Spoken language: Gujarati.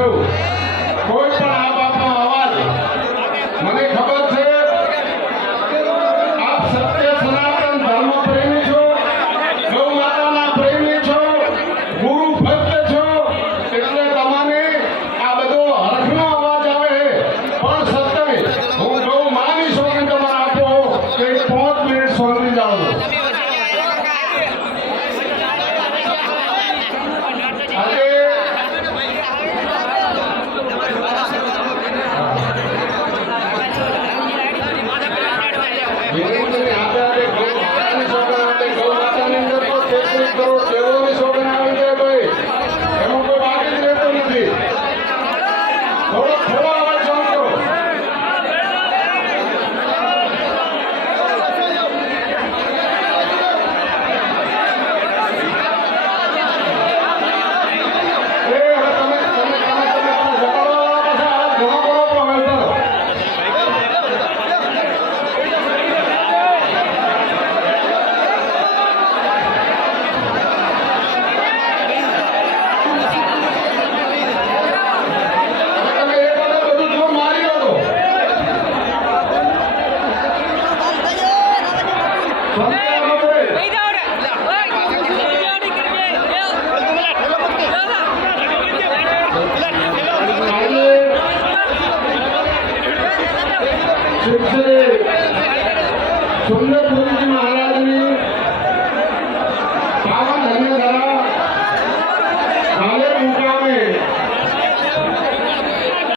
છું કોઈ પણ આ બાપનો અવાજ મને ખબર છે આપ સત્ય સનાતન ધર્મ પ્રેમી છો, ગૌ માતાના પ્રેમી છો, ગુરુ ભક્ત છો, એટલે તમને આ બધો હર્ષનો અવાજ આવે પણ સત્ય હું ગૌ માની સોંપી તમારે આપો કે 5 મિનિટ સોંપી જાઓ. સુંદર